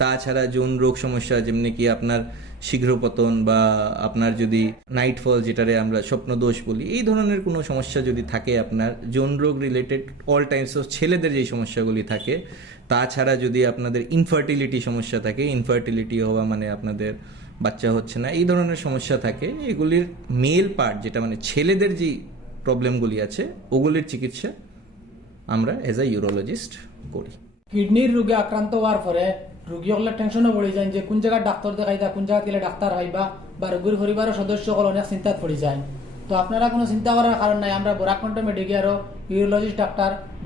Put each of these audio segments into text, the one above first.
তাছাড়া যৌন রোগ সমস্যা যেমনি কি আপনার শীঘ্র পতন বা আপনার যদি নাইটফল যেটারে আমরা স্বপ্নদোষ বলি, এই ধরনের কোনো সমস্যা যদি থাকে আপনার যৌন রোগ রিলেটেড অল টাইমস অফ ছেলেদের যেই সমস্যাগুলি থাকে, তাছাড়া যদি আপনাদের ইনফার্টিলিটি সমস্যা থাকে, ইনফার্টিলিটি হওয়া মানে আপনাদের বাচ্চা হচ্ছে না, এই ধরনের সমস্যা থাকে, এগুলির মেল পার্ট যেটা মানে ছেলেদের যেই প্রবলেমগুলি আছে ওগুলির চিকিৎসা আমরা এজ আ ইউরোলজিস্ট করি। কিডনির রোগে আক্রান্ত হওয়ার পরে রোগী হলে টেনশনও পড়ে যায় যে কোন জায়গায় ডাক্তার দেখাইতা, কোন জায়গা গেলে ডাক্তার হইবা, বা রোগীর পরিবারের সদস্য সকল অনেক চিন্তাত পড়ে যায়। তো আপনারা কোনো চিন্তা করার কারণ নাই, আমরা বরাকণ্ঠ মেডিকেয়ারও ইউরোলজিস্ট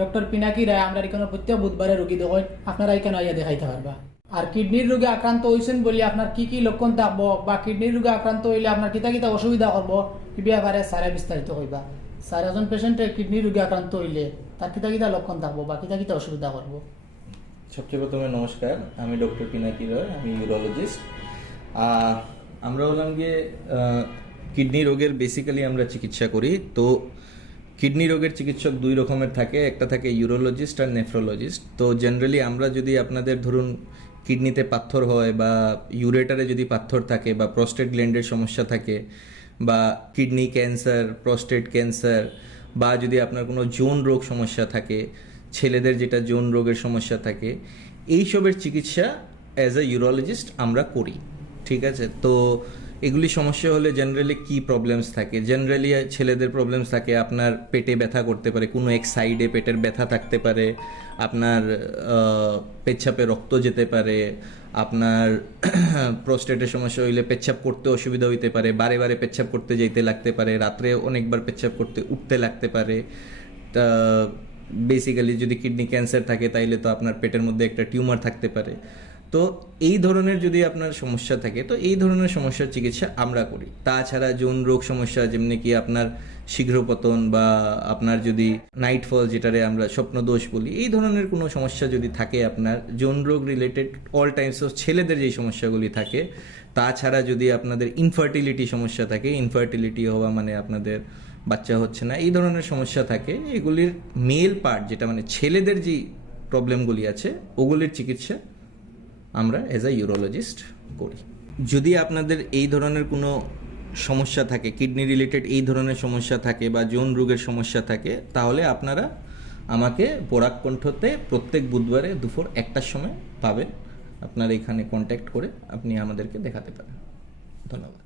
ডক্টর পিনাকি রায় আমরা এখানে প্রত্যেক বুধবারে রোগী দেখেন, আপনারা এখানে আইয়া দেখাইতে পারবা। আর কিডনির রোগে আক্রান্ত হয়েছেন বলে আপনার কি কি লক্ষণ থাকবো বা কিডনির রোগে আক্রান্ত হইলে আপনার কিতা কিতা অসুবিধা করবো এই ব্যাপারে স্যারে বিস্তারিত হইবা। স্যার একজন পেশেন্টের কিডনির রোগে আক্রান্ত হইলে তার কিতা কিতা লক্ষণ থাকবো বা কিতা কিতা অসুবিধা করবো। সবচেয়ে প্রথমে নমস্কার, আমি ডক্টর পিনাকি রয়, আমি ইউরোলজিস্ট। আমরা হলাম গিয়ে কিডনি রোগের বেসিক্যালি আমরা চিকিৎসা করি। তো কিডনি রোগের চিকিৎসক দুই রকমের থাকে, একটা থাকে ইউরোলজিস্ট আর নেফ্রোলজিস্ট। তো জেনারেলি আমরা যদি আপনাদের ধরুন কিডনিতে পাথর হয় বা ইউরেটারে যদি পাথর থাকে বা প্রস্টেট গ্ল্যান্ডের সমস্যা থাকে বা কিডনি ক্যান্সার, প্রস্টেট ক্যান্সার, বা যদি আপনার কোনো যৌন রোগ সমস্যা থাকে, ছেলেদের যেটা যৌন রোগের সমস্যা থাকে, এইসবের চিকিৎসা অ্যাজ আ ইউরোলজিস্ট আমরা করি। ঠিক আছে, তো এগুলি সমস্যা হলে জেনারেলি কি প্রবলেমস থাকে, জেনারেলি ছেলেদের প্রবলেমস থাকে আপনার পেটে ব্যথা করতে পারে, কোনো এক সাইডে পেটের ব্যথা থাকতে পারে, আপনার পেচ্ছাপে রক্ত যেতে পারে, আপনার প্রোস্টেটের সমস্যা হইলে পেচ্ছাপ করতে অসুবিধা হইতে পারে, বারে বারে পেচ্ছাপ করতে যেতে লাগতে পারে, রাত্রে অনেকবার পেচ্ছাপ করতে উঠতে লাগতে পারে। তা বেসিক্যালি যদি কিডনি ক্যান্সার থাকে তাইলে তো আপনার পেটের মধ্যে একটা টিউমার থাকতে পারে। তো এই ধরনের যদি আপনার সমস্যা থাকে তো এই ধরনের সমস্যার চিকিৎসা আমরা করি। তাছাড়া যৌন রোগ সমস্যা যেমনি কি আপনার শীঘ্র পতন বা আপনার যদি নাইটফল যেটারে আমরা স্বপ্নদোষ বলি, এই ধরনের কোনো সমস্যা যদি থাকে আপনার যৌন রোগ রিলেটেড অল টাইমস অফ ছেলেদের যেই সমস্যাগুলি থাকে, তাছাড়া যদি আপনাদের ইনফার্টিলিটি সমস্যা থাকে, ইনফার্টিলিটি হওয়া মানে আপনাদের বাচ্চা হচ্ছে না, এই ধরনের সমস্যা থাকে, এগুলির মেল পার্ট যেটা মানে ছেলেদের যেই প্রবলেমগুলি আছে ওগুলির চিকিৎসা আমরা এজ আ ইউরোলজিস্ট করি। যদি আপনাদের এই ধরনের কোনো সমস্যা থাকে, কিডনি রিলেটেড এই ধরনের সমস্যা থাকে বা যৌন রোগের সমস্যা থাকে, তাহলে আপনারা আমাকে বরাকণ্ঠতে প্রত্যেক বুধবারে দুপুর 1টার সময় পাবেন। আপনারা এখানে কন্ট্যাক্ট করে আপনি আমাদেরকে দেখাতে পারেন। ধন্যবাদ।